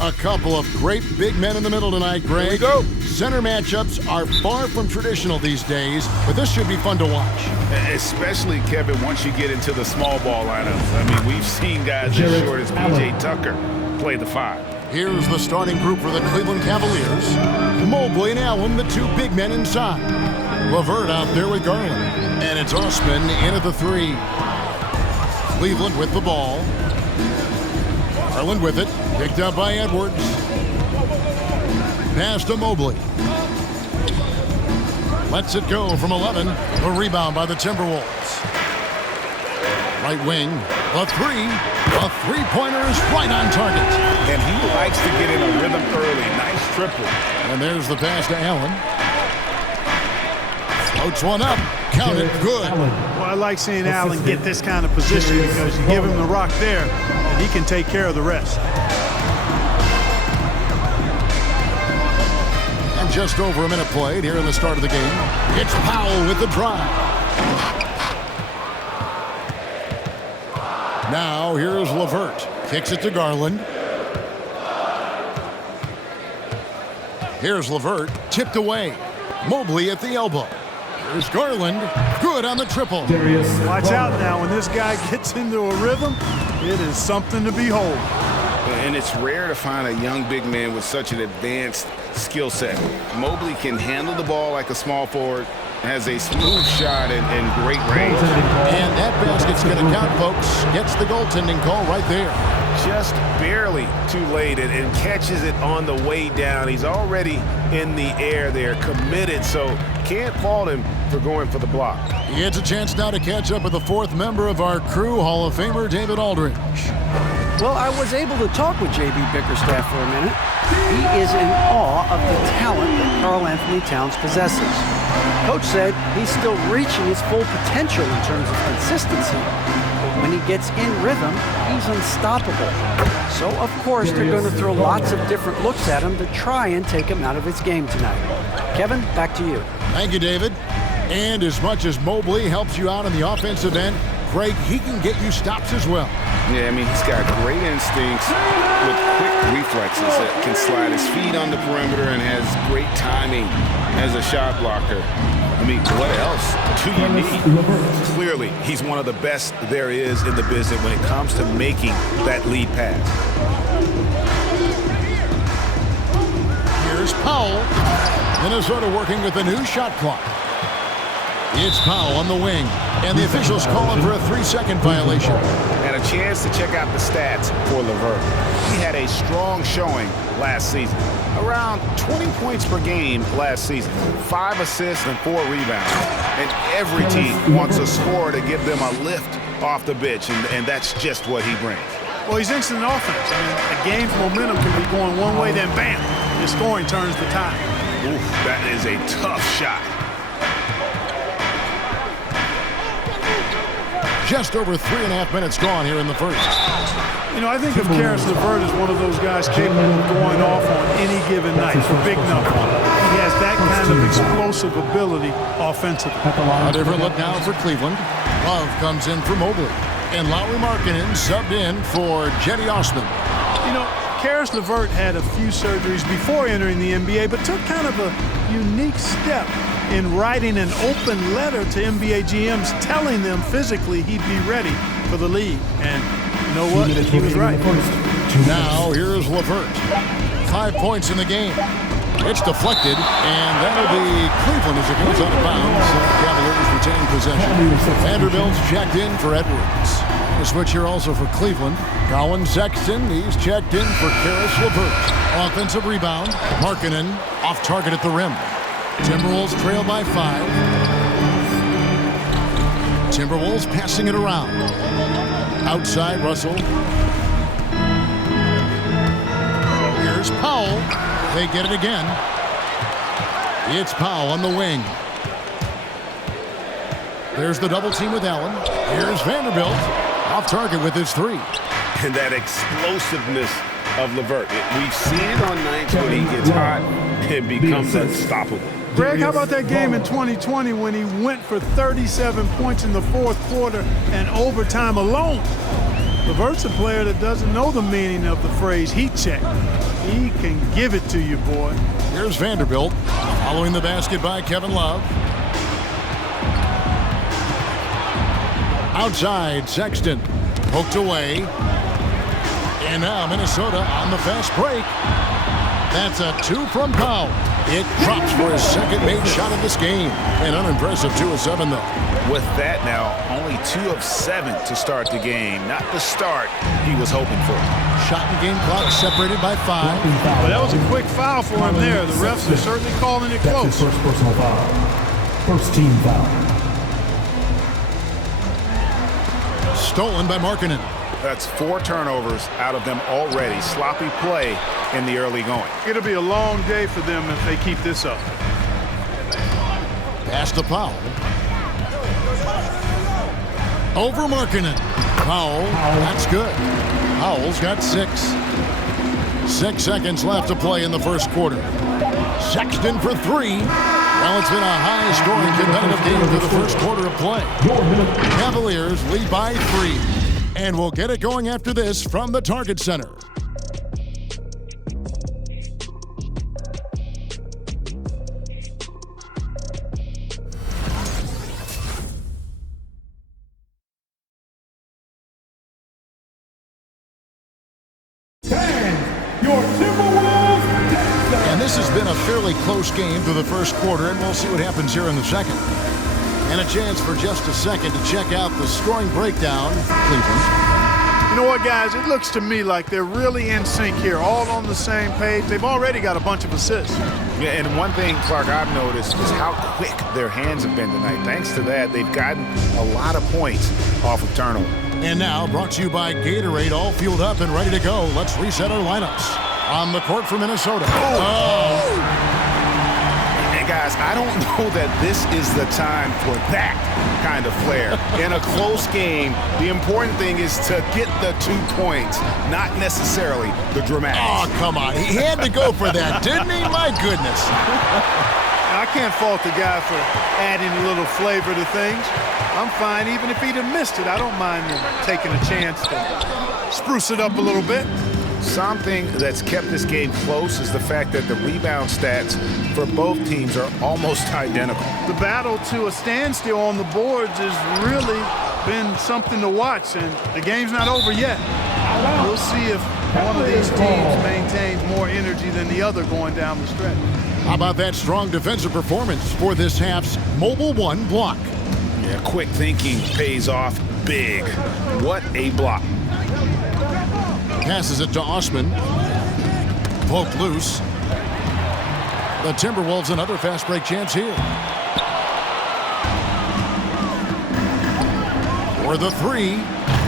A couple of great big men in the middle tonight, Greg. Here we go. Center matchups are far from traditional these days, but this should be fun to watch. Especially, Kevin, once you get into the small ball lineups. I mean, we've seen guys as short as P.J. Tucker play the 5. Here's the starting group for the Cleveland Cavaliers. Mobley and Allen, the two big men inside. LeVert out there with Garland. And it's Osman in at the 3. Cleveland with the ball. Garland with it. Picked up by Edwards. Pass to Mobley. Lets it go from 11. The rebound by the Timberwolves. Right wing. The 3. The three-pointer is right on target. And he likes to get in a rhythm early. Nice triple. And there's the pass to Allen. Floats one up. Counted. Good. Well, I like seeing Allen get this kind of position because you give him the rock there, and he can take care of the rest. And just over a minute played here in the start of the game. It's Powell with the drive. Now here's LeVert. Kicks it to Garland. Here's LeVert. Tipped away. Mobley at the elbow. Here's Garland. Good on the triple. Watch out now. When this guy gets into a rhythm, it is something to behold. And it's rare to find a young big man with such an advanced skill set. Mobley can handle the ball like a small forward, has a smooth shot and great range. And that basket's going to count, folks. Gets the goaltending call right there. Just barely too late and catches it on the way down. He's already in the air there, committed, so can't fault him for going for the block. He gets a chance now to catch up with the 4th member of our crew, Hall of Famer David Aldridge. Well, I was able to talk with J.B. Bickerstaff for a minute. He is in awe of the talent that Karl Anthony Towns possesses. Coach said he's still reaching his full potential in terms of consistency. But when he gets in rhythm, he's unstoppable. So, of course, they're going to throw lots of different looks at him to try and take him out of his game tonight. Kevin, back to you. Thank you, David. And as much as Mobley helps you out on the offensive end, Greg, he can get you stops as well. Yeah, I mean, he's got great instincts with quick reflexes that can slide his feet on the perimeter and has great timing as a shot blocker. I mean, what else do you need? Clearly, he's one of the best there is in the business when it comes to making that lead pass. Here's Powell. Minnesota working with a new shot clock. It's Powell on the wing, and the officials calling for a 3-second violation. And a chance to check out the stats for LeVert. He had a strong showing last season. Around 20 points per game last season, 5 assists and 4 rebounds. And every team wants a scorer to give them a lift off the bench, and that's just what he brings. Well, he's instant offense. I mean, a game's momentum can be going one way, then bam, his scoring turns the tide. Oof, that is a tough shot. Just over 3.5 minutes gone here in the first. You know, I think of Karis LeVert as one of those guys capable of going off on any given night for big numbers. He has that kind of explosive ability offensively. A different look now for Cleveland. Love comes in for Mobley. And Lauri Markkanen subbed in for Jetty Osman. You know, Karis LeVert had a few surgeries before entering the NBA, but took kind of a unique step in writing an open letter to NBA GMs telling them physically he'd be ready for the league. And you know what? He was right. Now here's LeVert. 5 points in the game. It's deflected, and that'll be Cleveland as it goes out of bounds. Cavaliers retain possession. Vanderbilt's checked in for Edwards. A switch here also for Cleveland. Colin Sexton, he's checked in for Karis LeVert. Offensive rebound. Markkanen off target at the rim. Timberwolves trail by 5. Timberwolves passing it around. Outside, Russell. Here's Powell. They get it again. It's Powell on the wing. There's the double team with Allen. Here's Vanderbilt. Off target with his 3. And that explosiveness of LeVert. We've seen it on nights when he gets hot and becomes unstoppable. Greg, how about that game in 2020 when he went for 37 points in the 4th quarter and overtime alone? LeVert's a player that doesn't know the meaning of the phrase heat check. He can give it to you, boy. Here's Vanderbilt following the basket by Kevin Love. Outside, Sexton poked away. And now Minnesota on the fast break. That's a 2 from Powell. It drops for his second made shot of this game. An unimpressive 2 of 7, though. With that now, only 2 of 7 to start the game. Not the start he was hoping for. Shot and game clock separated by 5. Well, that was a quick foul for him there. The refs are certainly calling it close. That's his first personal foul. First team foul. Stolen by Markkanen. That's 4 turnovers out of them already. Sloppy play in the early going. It'll be a long day for them if they keep this up. Pass to Powell. Over Markkanen. Powell, that's good. Powell's got 6. 6 seconds left to play in the first quarter. Sexton for 3. Well, it's been a high-scoring competitive game through the first quarter of play. Cavaliers lead by 3. And we'll get it going after this from the Target Center. Your Timberwolves. And this has been a fairly close game through the first quarter, and we'll see what happens here in the second. And a chance for just a second to check out the scoring breakdown for Cleveland. You know what, guys? It looks to me like they're really in sync here, all on the same page. They've already got a bunch of assists. Yeah, and one thing, Clark, I've noticed is how quick their hands have been tonight. Thanks to that, they've gotten a lot of points off of turnover. And now, brought to you by Gatorade, all fueled up and ready to go. Let's reset our lineups. On the court for Minnesota. And guys, I don't know that this is the time for that kind of flair. In a close game, the important thing is to get the 2 points, not necessarily the dramatics. Oh, come on. He had to go for that, didn't he? My goodness. I can't fault the guy for adding a little flavor to things. I'm fine. Even if he'd have missed it, I don't mind him taking a chance to spruce it up a little bit. Something that's kept this game close is the fact that the rebound stats for both teams are almost identical. The battle to a standstill on the boards has really been something to watch, and the game's not over yet. We'll see if one of these teams maintains more energy than the other going down the stretch. How about that strong defensive performance for this half's Mobile 1 block? Yeah, quick thinking pays off big. What a block. Passes it to Osman. Poked loose. The Timberwolves another fast break chance here. For the 3.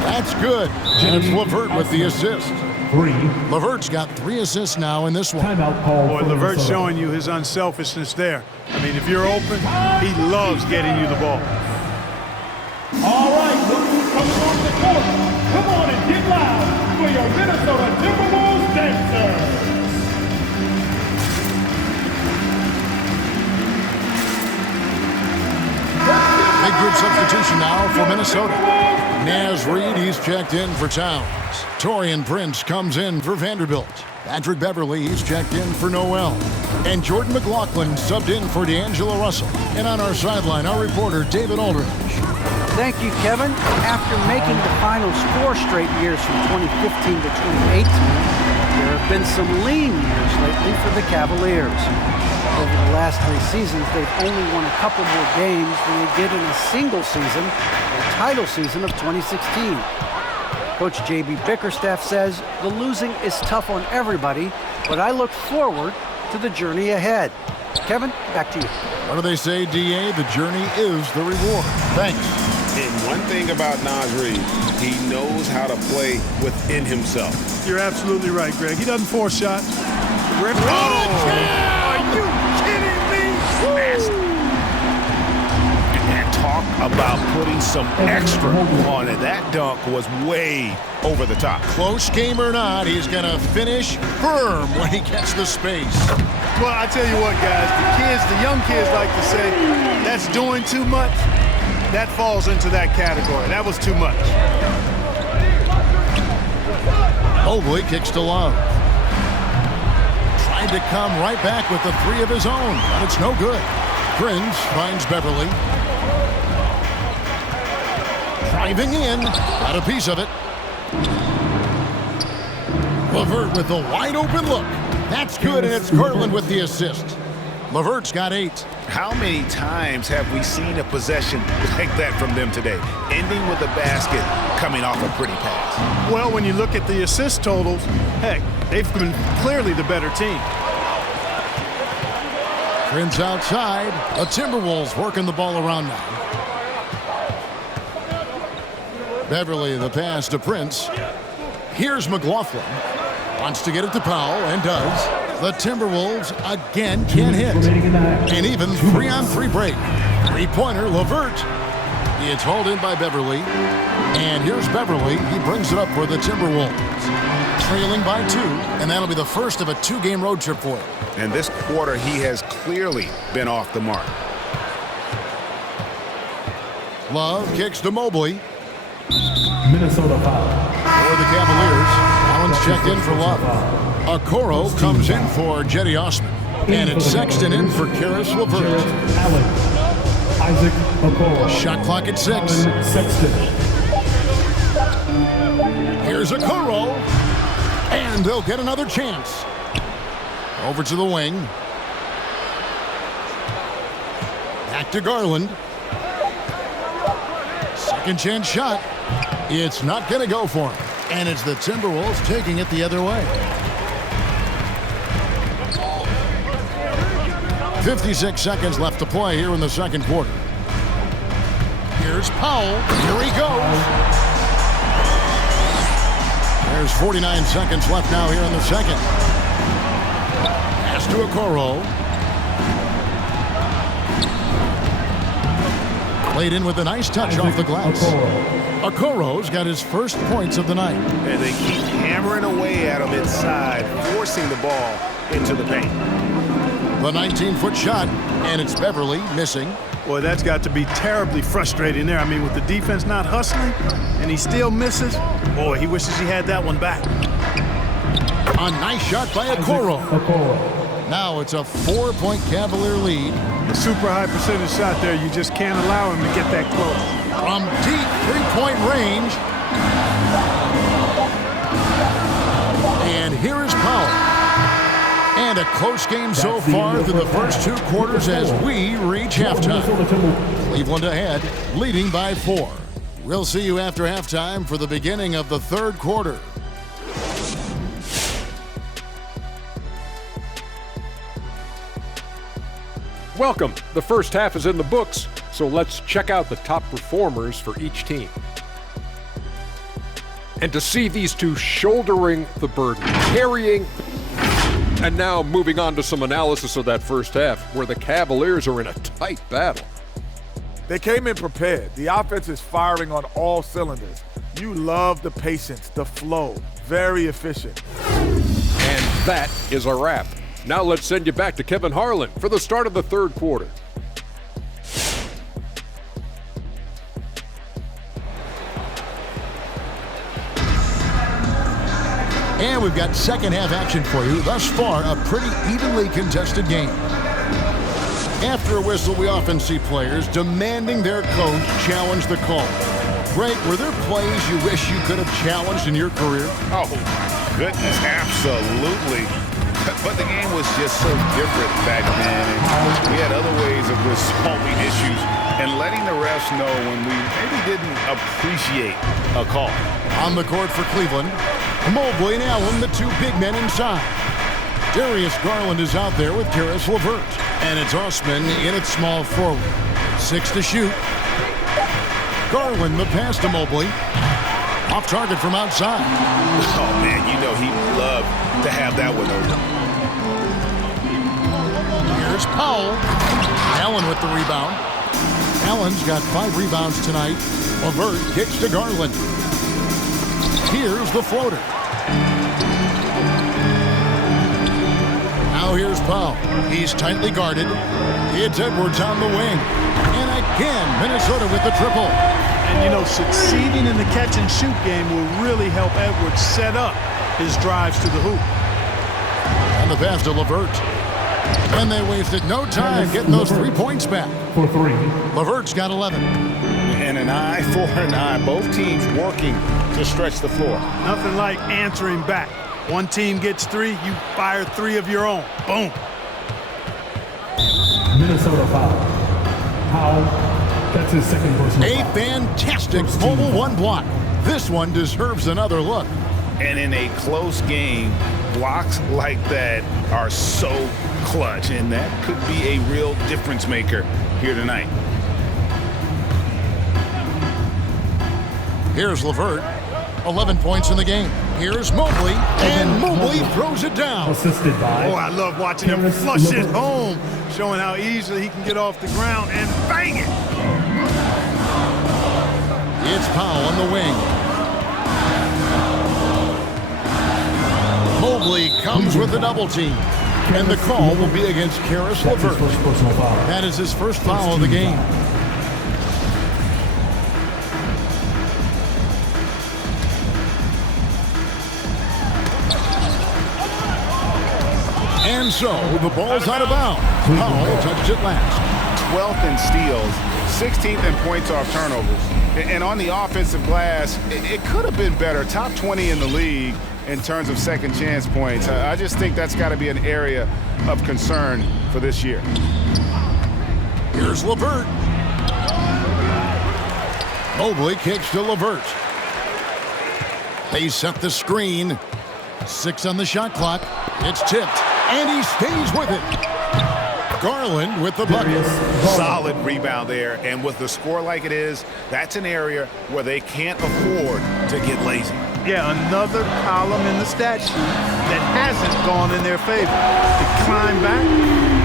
That's good. And it's LeVert with the assist. 3. LeVert's got 3 assists now in this one. Timeout call. Boy, LeVert's showing you his unselfishness there. I mean, if you're open, he loves getting you the ball. All right, look who's coming on the court. Come on and get loud for your Minnesota Timberwolves dancers. Big group substitution now for Minnesota. Naz Reid, he's checked in for Towns. Taurean Prince comes in for Vanderbilt. Patrick Beverly, he's checked in for Noel. And Jordan McLaughlin subbed in for D'Angelo Russell. And on our sideline, our reporter, David Aldridge. Thank you, Kevin. After making the finals 4 straight years from 2015 to 2018, there have been some lean years lately for the Cavaliers. Over the last 3 seasons, they've only won a couple more games than they did in a single season, the title season of 2016. Coach J.B. Bickerstaff says the losing is tough on everybody, but I look forward to the journey ahead. Kevin, back to you. What do they say, D.A.? The journey is the reward. Thanks. And one thing about Naz Reid, he knows how to play within himself. You're absolutely right, Greg. He doesn't force shots. Oh! Are you kidding me? And talk about putting some extra on it. That dunk was way over the top. Close game or not, he's going to finish firm when he gets the space. Well, I tell you what, guys, the young kids like to say, that's doing too much. That falls into that category. That was too much. Mobley kicks to Love. Tried to come right back with the three of his own, but it's no good. Prince finds Beverly. Driving in, got a piece of it. LeVert with the wide open look. That's good, and it's Garland with the assist. LeVert's got 8. How many times have we seen a possession like that from them today, ending with a basket coming off a pretty pass? Well, when you look at the assist totals, heck, they've been clearly the better team. Prince outside. The Timberwolves working the ball around now. Beverly, the pass to Prince. Here's McLaughlin. Wants to get it to Powell, and does. The Timberwolves again can't hit. An even 3-on-3 break. Three-pointer, LeVert. It's hauled in by Beverly. And here's Beverly. He brings it up for the Timberwolves. Trailing by 2, and that'll be the first of a 2-game road trip for him. And this quarter, he has clearly been off the mark. Love kicks to Mobley. Minnesota foul. For the Cavaliers, Allen's checked in for Love. Okoro comes in for Jetty Osman. And it's Sexton in for Karis LeVert. Allen. Isaac Okoro. Shot clock at 6. Allen Sexton. Here's Okoro. And they'll get another chance. Over to the wing. Back to Garland. Second chance shot. It's not going to go for him. And it's the Timberwolves taking it the other way. 56 seconds left to play here in the second quarter. Here's Powell. Here he goes. There's 49 seconds left now here in the second. Pass to Okoro. Played in with a nice touch off the glass. Okoro's got his first points of the night. And they keep hammering away at him inside, forcing the ball into the paint. The 19-foot shot, and it's Beverly missing. Boy, that's got to be terribly frustrating there. I mean, with the defense not hustling, and he still misses. Boy, he wishes he had that one back. A nice shot by Okoro. Now it's a 4-point Cavalier lead. A super high percentage shot there. You just can't allow him to get that close. From deep three-point range. And here is Powell. And a close game so far through the first 2 quarters as we reach halftime. Cleveland ahead, leading by 4. We'll see you after halftime for the beginning of the third quarter. Welcome. The first half is in the books, so let's check out the top performers for each team. And to see these two shouldering the burden, carrying, and now moving on to some analysis of that first half, where the Cavaliers are in a tight battle. They came in prepared. The offense is firing on all cylinders. You love the patience, the flow. Very efficient. And that is a wrap. Now let's send you back to Kevin Harlan for the start of the third quarter. And we've got second half action for you. Thus far, a pretty evenly contested game. After a whistle, we often see players demanding their coach challenge the call. Greg, were there plays you wish you could have challenged in your career? Oh, goodness, absolutely. But the game was just so different back then. And we had other ways of resolving issues and letting the refs know when we maybe didn't appreciate a call. On the court for Cleveland, Mobley and Allen, the 2 big men inside. Darius Garland is out there with Karis LeVert. And it's Osman in at small forward. 6 to shoot. Garland, the pass to Mobley. Off target from outside. Oh, man, you know he'd love to have that one over. Here's Powell. Allen with the rebound. Allen's got 5 rebounds tonight. LeVert kicks to Garland. Here's the floater. Now here's Powell. He's tightly guarded. It's Edwards on the wing. And again, Minnesota with the triple. And, you know, succeeding in the catch-and-shoot game will really help Edwards set up his drives to the hoop. And the pass to LeVert. And they wasted no time getting those 3 points back. For 3. LeVert's got 11. And an eye for an eye. Both teams working to stretch the floor. Nothing like answering back. One team gets 3, you fire 3 of your own. Boom. Minnesota foul. Powell. That's his second personal A foul. fantastic mobile 1 block. This one deserves another look. And in a close game, blocks like that are so clutch, and that could be a real difference maker here tonight. Here's LeVert, 11 points in the game. Here's Mobley, and Mobley throws it down. Assisted by. Oh, I love watching him flush it home, showing how easily he can get off the ground and bang it. It's Powell on the wing. Mobley comes with a double team. And the call will be against Karis LeVert. First personal foul. That is his first foul of the game. And so the ball's out of bounds. Powell touched it last. 12th in steals, 16th in points off turnovers. And on the offensive glass, it could have been better. Top 20 in the league in terms of second chance points. I just think that's got to be an area of concern for this year. Here's LeVert. Mobley kicks to LeVert. They set the screen. 6 on the shot clock. It's tipped, and he stays with it. Garland with the bucket. Solid rebound there, and with the score like it is, that's an area where they can't afford to get lazy. Yeah, another column in the stat sheet that hasn't gone in their favor. To climb back,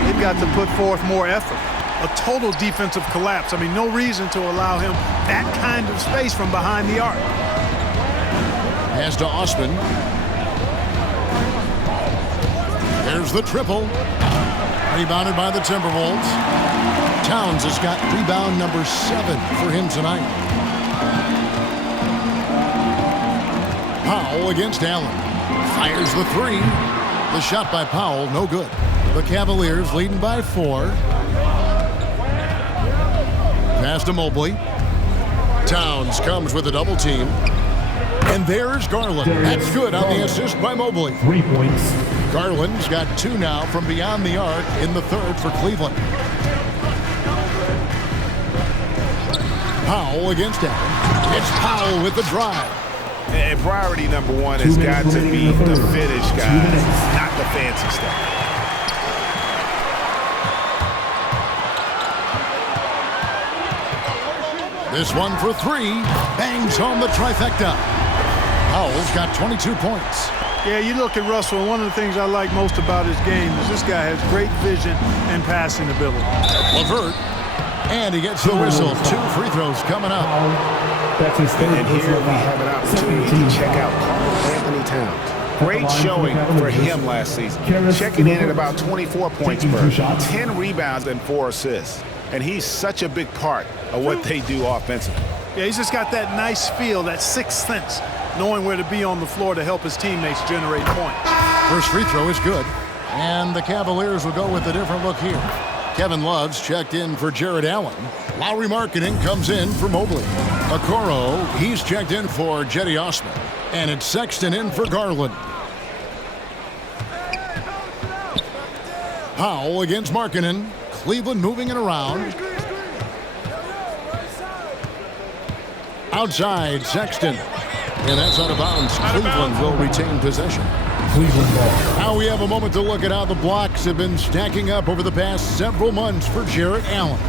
they've got to put forth more effort. A total defensive collapse. I mean, no reason to allow him that kind of space from behind the arc. Pass to Osman. There's the triple. Rebounded by the Timberwolves. Towns has got rebound number 7 for him tonight. Powell against Allen. Fires the 3. The shot by Powell, no good. The Cavaliers leading by 4. Pass to Mobley. Towns comes with a double team. And there's Garland. That's good on the assist by Mobley. 3 points. Garland's got 2 now from beyond the arc in the 3rd for Cleveland. Powell against Allen. It's Powell with the drive. And priority number 1 has got to be the finish, guys, not the fancy stuff. This one for 3. Bangs home the trifecta. Powell's got 22 points. Yeah, you look at Russell, and one of the things I like most about his game is this guy has great vision and passing ability. LeVert, and he gets the whistle. 2 free throws coming up. That's his third And here personal we foul. have an opportunity to check out Anthony Towns. Great showing for him last season. Checking in at about 24 points per, 10 rebounds and 4 assists. And he's such a big part of what they do offensively. Yeah, he's just got that nice feel, that sixth sense, knowing where to be on the floor to help his teammates generate points. First free throw is good. And the Cavaliers will go with a different look here. Kevin Love's checked in for Jared Allen. Lowry Markkanen comes in for Mobley. Okoro, he's checked in for Jetty Osman. And it's Sexton in for Garland. Powell against Markkanen. Cleveland moving it around. Outside, Sexton. And that's out of bounds. Cleveland will retain possession. Cleveland ball. Now we have a moment to look at how the blocks have been stacking up over the past several months for Jarrett Allen.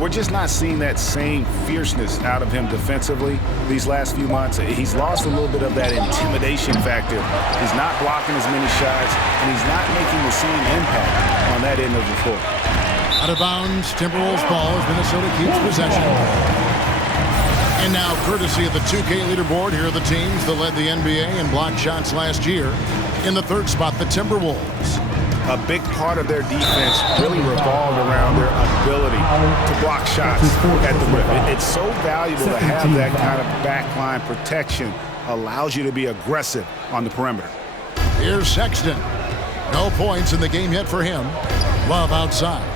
We're just not seeing that same fierceness out of him defensively these last few months. He's lost a little bit of that intimidation factor. He's not blocking as many shots, and he's not making the same impact on that end of the floor. Out of bounds, Timberwolves ball as Minnesota keeps possession. And now, courtesy of the 2K leaderboard, here are the teams that led the NBA in block shots last year. In the 3rd spot, the Timberwolves. A big part of their defense really revolved around their ability to block shots at the rim. It's so valuable to have that kind of backline protection allows you to be aggressive on the perimeter. Here's Sexton. No points in the game yet for him. Love outside.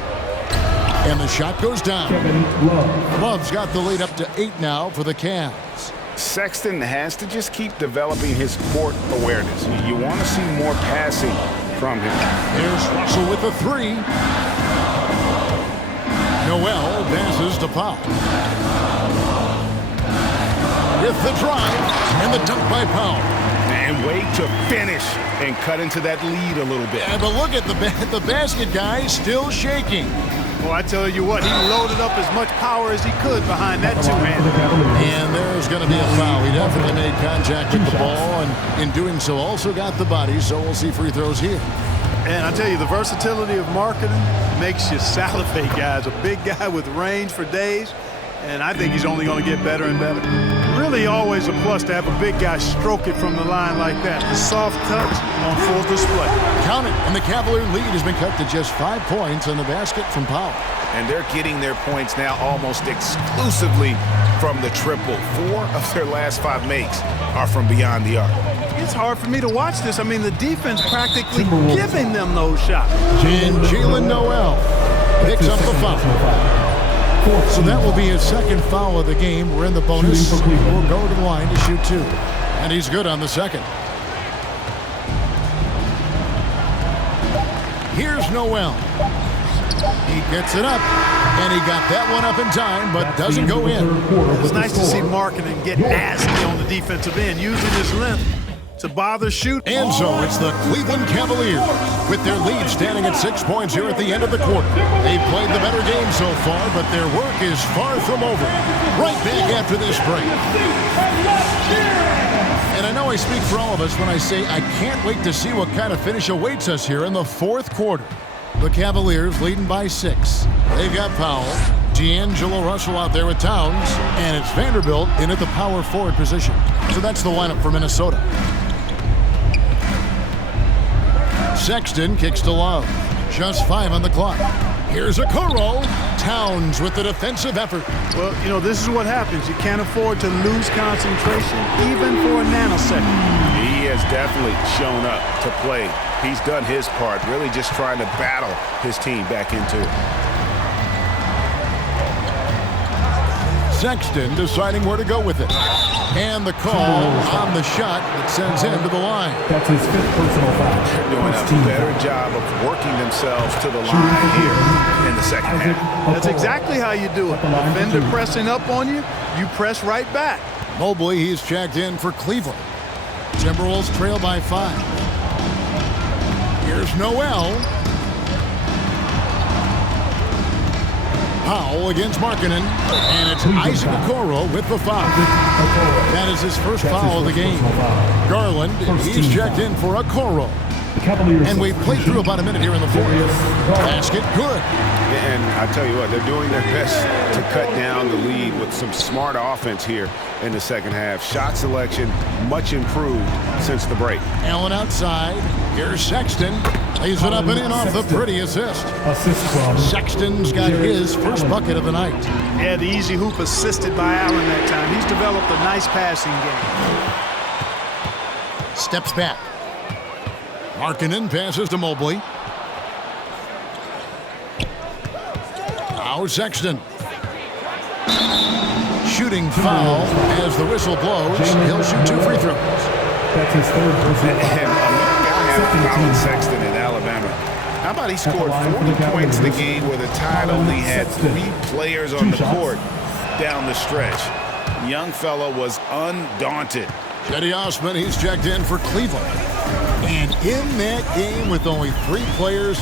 And the shot goes down. Love's got the lead up to 8 now for the Cavs. Sexton has to just keep developing his court awareness. You want to see more passing from him. Here's Russell with the 3. Noel passes to Powell. With the drive and the dunk by Powell. And wait to finish and cut into that lead a little bit. Yeah, but look at the basket guy still shaking. Well, I tell you what, he loaded up as much power as he could behind that two-hander. And there's going to be a foul. He definitely made contact with the ball, and in doing so also got the body, so we'll see free throws here. And I tell you, the versatility of marketing makes you salivate, guys. A big guy with range for days, and I think he's only going to get better and better. Really always a plus to have a big guy stroke it from the line like that. The soft touch on full display. Count it, and the Cavalier lead has been cut to just 5 points on the basket from Powell. And they're getting their points now almost exclusively from the triple. 4 of their last 5 makes are from beyond the arc. It's hard for me to watch this. I mean, the defense practically giving them those shots. And Jalen Noel picks up the foul. So that will be his second foul of the game. We're in the bonus. We'll go to the line to shoot 2. And he's good on the second. Here's Noel. He gets it up. And he got that one up in time, but doesn't go in. It's nice to see Markkanen get nasty on the defensive end, using his length to bother shoot. And so it's the Cleveland Cavaliers with their lead standing at 6 points here at the end of the quarter. They've played the better game so far, but their work is far from over. Right back after this break. And I know I speak for all of us when I say I can't wait to see what kind of finish awaits us here in the fourth quarter. The Cavaliers leading by 6. They've got Powell, D'Angelo Russell out there with Towns, and it's Vanderbilt in at the power forward position. So that's the lineup for Minnesota. Sexton kicks to Love. Just 5 on the clock. Here's Okoro. Towns with the defensive effort. Well, you know, this is what happens. You can't afford to lose concentration even for a nanosecond. He has definitely shown up to play. He's done his part, really just trying to battle his team back into it. Sexton deciding where to go with it. And the call on the shot that sends him to the line. That's his 5th personal foul. They're doing a better job of working themselves to the line here in the second half. That's exactly how you do it. Defender pressing up on you, you press right back. Mobley, he's checked in for Cleveland. Timberwolves trail by 5. Here's Noel. Powell against Markkanen, and it's Isaac Okoro with the foul. That is his first foul of the game. Garland, he's checked in for Okoro. And we've played through about a minute here in the fourth. Basket, good. And I tell you what, they're doing their best to cut down the lead with some smart offense here in the second half. Shot selection much improved since the break. Allen outside. Here's Sexton. Lays it up and in off the pretty assist. Sexton's got his first bucket of the night. Yeah, the easy hoop assisted by Allen that time. He's developed a nice passing game. Steps back. Markkanen passes to Mobley. Now Sexton. Shooting foul as the whistle blows. He'll shoot 2 free throws. That's his 3rd personal foul. Sexton in Alabama. How about he scored 40 points in the game where the Tide only had 3 players on the court down the stretch. Young fella was undaunted. Cedi Osman, he's checked in for Cleveland. And in that game with only 3 players,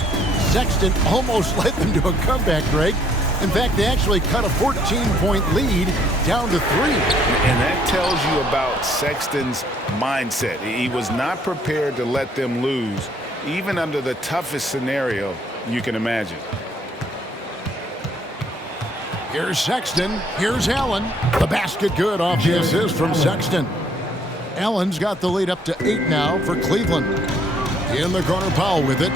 Sexton almost led them to a comeback, Greg. In fact, they actually cut a 14-point lead down to 3. And that tells you about Sexton's mindset. He was not prepared to let them lose, even under the toughest scenario you can imagine. Here's Sexton. Here's Allen. The basket good off the assist from Sexton. Allen's got the lead up to 8 now for Cleveland. In the corner, Powell with it.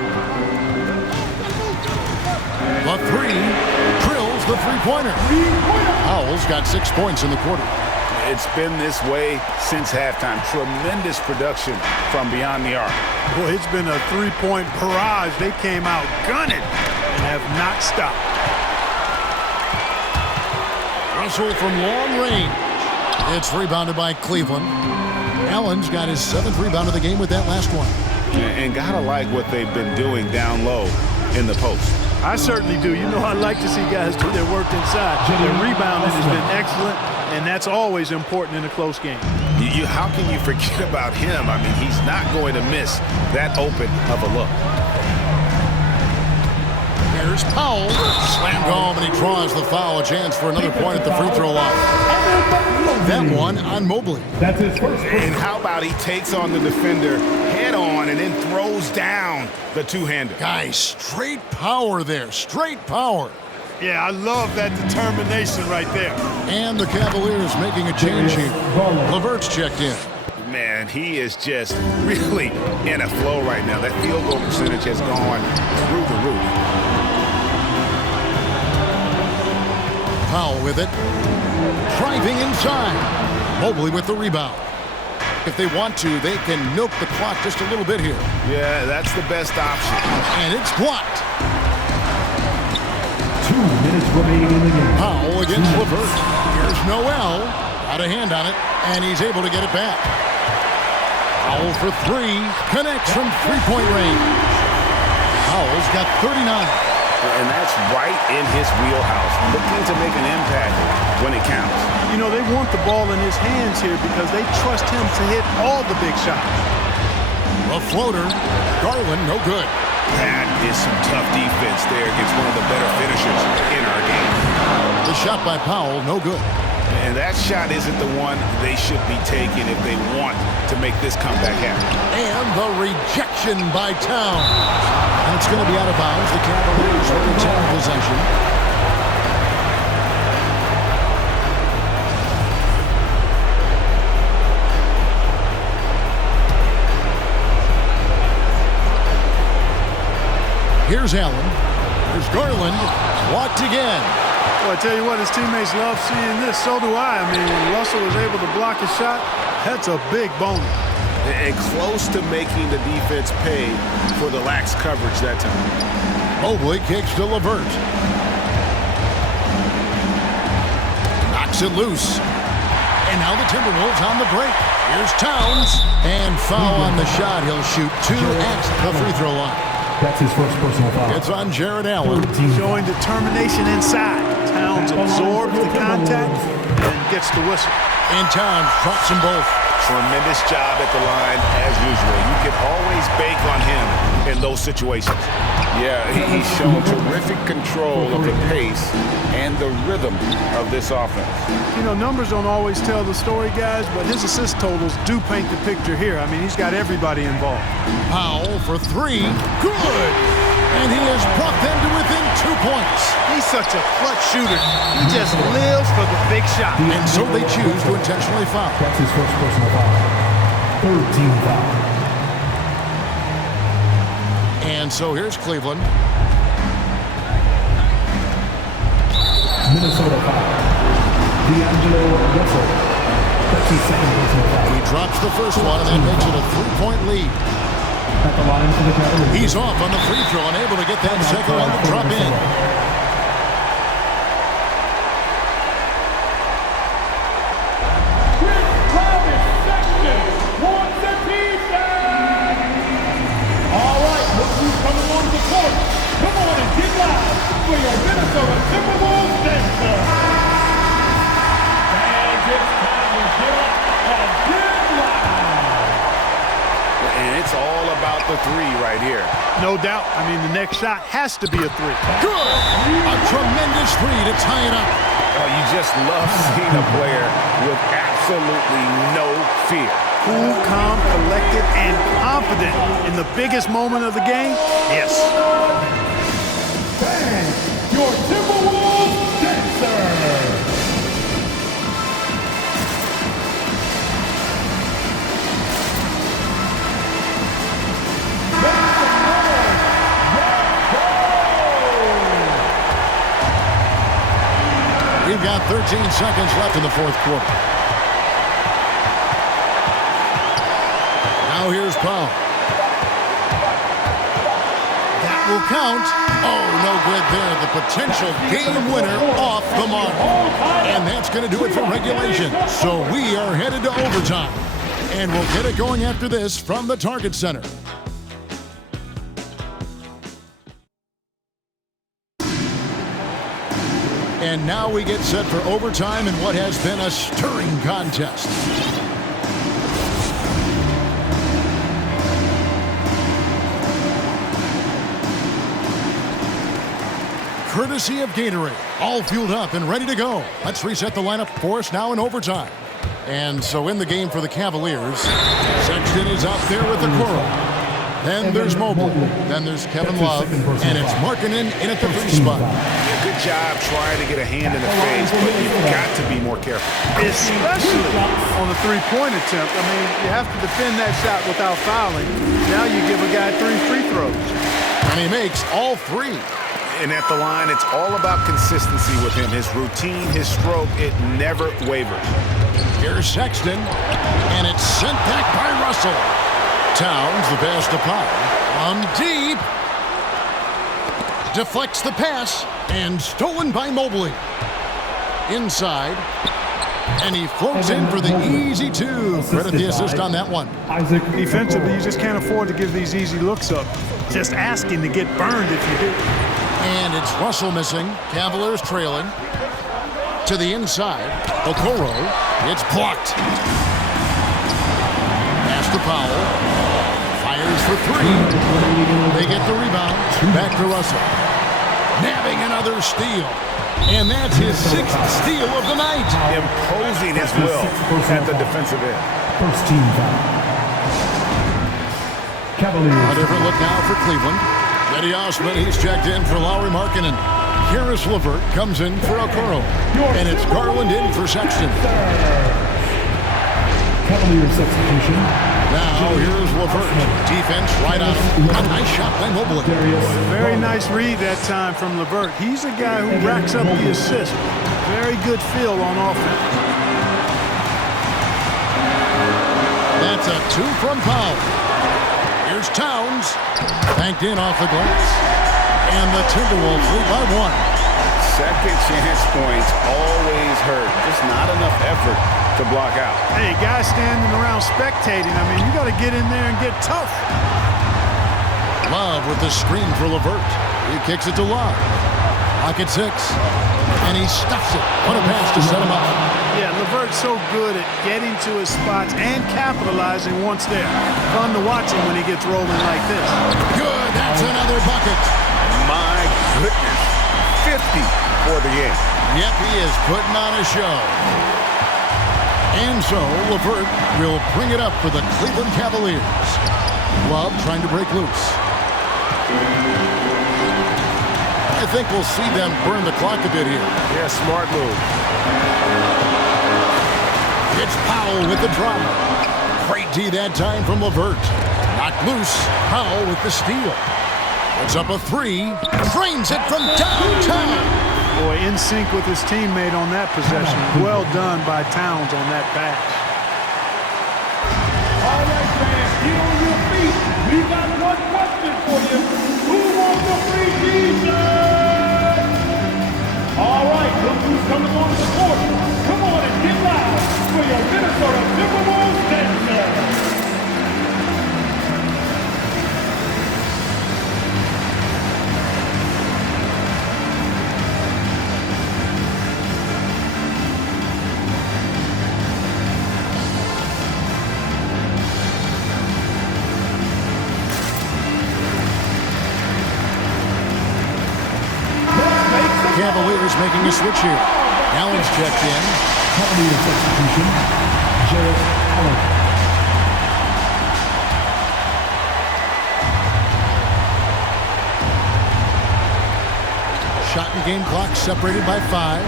The 3 drills the 3-pointer. Powell's got 6 points in the quarter. It's been this way since halftime. Tremendous production from beyond the arc. Boy, it's been a three-point barrage. They came out gunning and have not stopped. Russell from long range. It's rebounded by Cleveland. Allen's got his 7th rebound of the game with that last one. And gotta like what they've been doing down low in the post. I certainly do. You know, I like to see guys do their work inside. Their rebounding has been excellent, and that's always important in a close game. How can you forget about him? I mean, he's not going to miss that open of a look. Here's Powell. Slammed home, and he draws the foul. A chance for another point at the free throw line. That one on Mobley. That's his first. And how about he takes on the defender head on and then throws down the two-hander. Guys, straight power there. Straight power. Yeah, I love that determination right there. And the Cavaliers making a change here. LeVert's checked in. Man, he is just really in a flow right now. That field goal percentage has gone through the roof. Powell with it. Driving inside. Mobley with the rebound. If they want to, they can milk the clock just a little bit here. Yeah, that's the best option. And it's blocked. 2 minutes remaining in the game. Powell against LeVert. Here's Noel. Got a hand on it, and he's able to get it back. Powell for 3. Connects from three-point range. Powell's got 39. And that's right in his wheelhouse, looking to make an impact when it counts. You know, they want the ball in his hands here because they trust him to hit all the big shots. A floater. Garland, no good. That is some tough defense there against one of the better finishers in our game. The shot by Powell, no good. And that shot isn't the one they should be taking if they want to make this comeback happen. And the rejection by Towns. And it's going to be out of bounds. The Cavaliers will retain possession. Here's Allen. Here's Garland. Blocked again. Well, I tell you what, his teammates love seeing this. So do I. I mean, when Russell was able to block a shot, that's a big bonus. And close to making the defense pay for the lax coverage that time. Mobley kicks to LeVert. Knocks it loose. And now the Timberwolves on the break. Here's Towns. And foul on the shot. He'll shoot 2 at the free throw line. That's his first personal foul. It's on Jared Allen. Showing determination inside. Towns absorbs the contact and gets the whistle. And Towns drops them both. Tremendous job at the line, as usual. You can always bank on him in those situations. Yeah, he's shown terrific control of the pace and the rhythm of this offense. You know, numbers don't always tell the story, guys, but his assist totals do paint the picture here. I mean, he's got everybody involved. Powell for 3. Good! And he has brought them to within 2 points. He's such a clutch shooter. He just lives for the big shot. And so they choose to intentionally foul. That's his first personal foul. 13 foul. And so here's Cleveland. Minnesota foul. D'Angelo Russell. 32nd personal foul. He drops the first one, and that makes it a 3-point lead. At the line for the Cavaliers. He's off on the free throw, unable to get that second one to drop in. All right, look who's coming on the court. Come on and get loud for your Minnesota Timberwolves dancer. And it's time to get up and get loud. And it's all about the 3 right here. No doubt. I mean, the next shot has to be a 3. Good! A tremendous 3 to tie it up. Oh, you just love seeing a player with absolutely no fear. Cool, calm, collected, and confident in the biggest moment of the game? Yes. Bang! Your Timberwolves dancer. We've got 13 seconds left in the fourth quarter. Now here's Powell. That will count. Oh, no good there. The potential game winner off the mark. And that's going to do it for regulation. So we are headed to overtime. And we'll get it going after this from the Target Center. And now we get set for overtime in what has been a stirring contest. Courtesy of Gatorade, all fueled up and ready to go. Let's reset the lineup for us now in overtime. And so in the game for the Cavaliers, Sexton is out there with the Okoro. Then there's Mobley. Then there's Kevin Love. And it's Markkanen in at the 3 spot. Good job trying to get a hand in the face, but you've got to be more careful. Especially on the three-point attempt. I mean, you have to defend that shot without fouling. Now you give a guy 3 free throws. And he makes all 3. And at the line, it's all about consistency with him. His routine, his stroke, it never wavers. Here's Sexton, and it's sent back by Russell. Towns, the pass to Powell. On deep. Deflects the pass, and stolen by Mobley. Inside, and he floats in for the easy 2. Credit the assist on that one. Defensively, you just can't afford to give these easy looks up. Just asking to get burned if you do. And it's Russell missing. Cavaliers trailing. To the inside. Okoro. It's blocked. Pass to Powell. Fires for 3. They get the rebound. Back to Russell. Nabbing another steal. And that's his 6th steal of the night. Imposing his will at the defensive end. First team foul. Cavaliers. A different look now for Cleveland. Eddie Osman, he's checked in for Lauri Markkanen. Karis LeVert comes in for Okoro. And it's Garland in for Sexton. Cavaliers substitution. Now here's LeVert. Defense right on him. A nice shot by Mobley. Very nice read that time from LeVert. He's a guy who racks up the assist. Very good feel on offense. That's a 2 from Powell. Here's Towns. Banked in off the glass. And the Timberwolves lead by 1. Second chance points always hurt. Just not enough effort to block out. Hey, guys standing around spectating. I mean, you got to get in there and get tough. Love with the screen for LeVert. He kicks it to Love. Pocket 6. And he stuffs it. What a pass to set him up. Yeah, LeVert's so good at getting to his spots and capitalizing once there. Fun to watch him when he gets rolling like this. Good. That's another bucket. My goodness. 50 for the game. Yep, he is putting on a show. And so LeVert will bring it up for the Cleveland Cavaliers. Love trying to break loose. I think we'll see them burn the clock a bit here. Yeah, smart move. It's Powell with the drive. Great D that time from LeVert. Knocked loose. Powell with the steal. Puts up a 3. Drains it from downtown. Boy, in sync with his teammate on that possession. Well done by Towns on that pass. All right, fans, get on your feet. We got one question for you. Who wants a free t-shirt? All right, look who's coming on the court. Come on and get loud for your Minnesota Timberwolves dancer. Cavaliers making a switch here. Allen's checked in. Cavaliers substitution. Jarrett Allen. Shot and game clock separated by 5.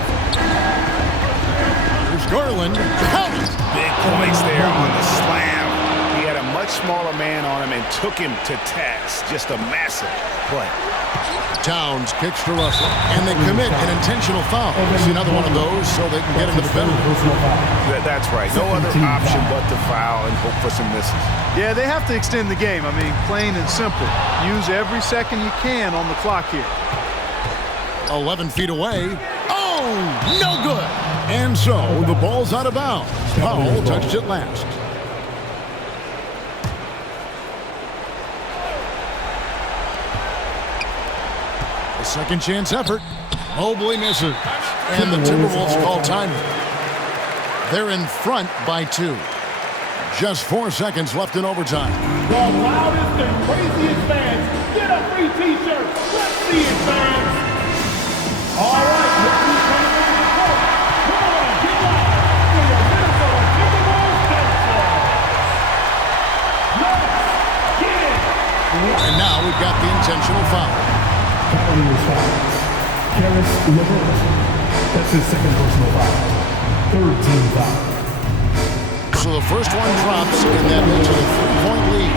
Here's Garland. Count it. Big points there on the slam. He had a much much smaller man on him and took him to task. Just a massive play. Towns kicks to Russell, and they commit an intentional foul. See another one of those so they can get into the penalty. That's right. No other option but to foul and hope for some misses. Yeah, they have to extend the game. I mean, plain and simple. Use every second you can on the clock here. 11 feet away. Oh, no good. And so the ball's out of bounds. Powell touched it last. A second chance effort. Mobley misses. And the Timberwolves call timeout. They're in front by 2. Just 4 seconds left in overtime. The loudest and craziest fans, get a free t-shirt. Let's see it, fans. All right, look who's coming on the court. Come on, get loud for your Minnesota Timberwolves baseball. Let's get it. And now we've got the intentional foul. Cavaliers foul. Karis LeVert. That's his second personal foul. Third team foul. So the first one drops, and that makes it a 3-point lead.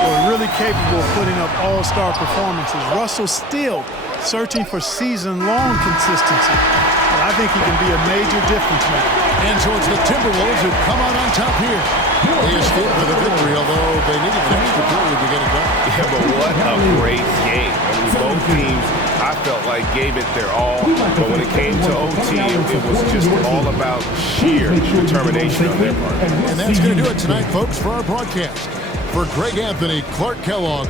Well, really capable of putting up all-star performances. Russell still searching for season-long consistency. And I think he can be a major difference maker. And so it's the Timberwolves who come out on top here. They escaped with a victory, although they needed an extra period to get it done. Yeah, but what a great game. I mean, both teams, I felt like, gave it their all. But when it came to OT, it was just all about sheer determination on their part. And that's going to do it tonight, folks, for our broadcast. For Greg Anthony, Clark Kellogg,